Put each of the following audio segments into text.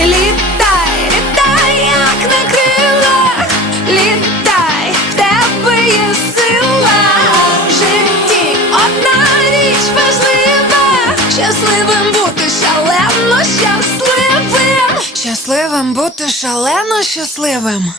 літай, літай, як на крилах, літай, в тебе є сила. Житті, одна річ важлива, щасливим бути шалено щасливим, щасливим бути шалено щасливим.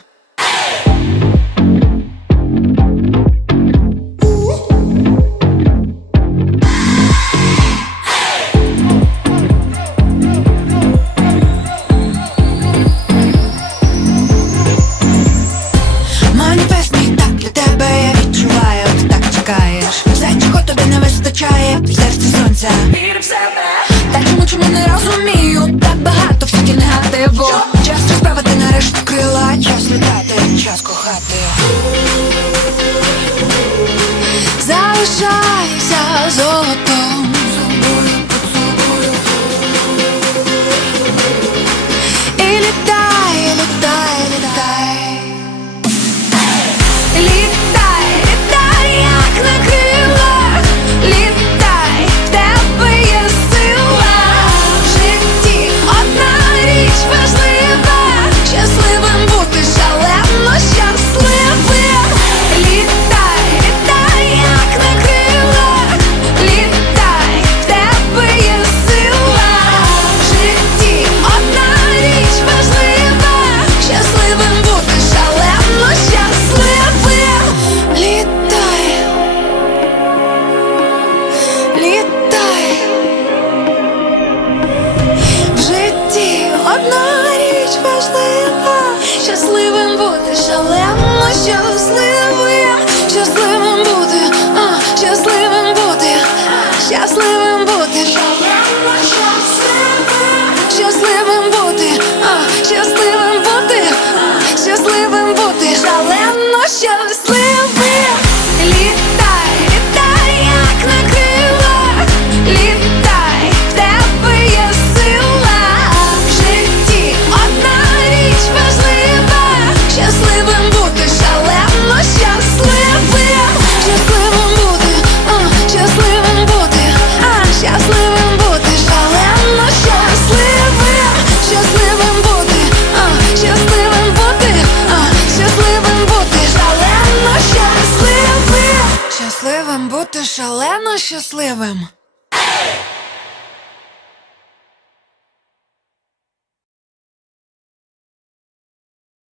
Так тому чому не розумію, так багато всякі негативу. Час розправити нарешті крила, час літати, час кохати. Залишайся золото літай в житті одна річ важлива, щасливим бути шалено щасливим. вам бути шалено щасливим.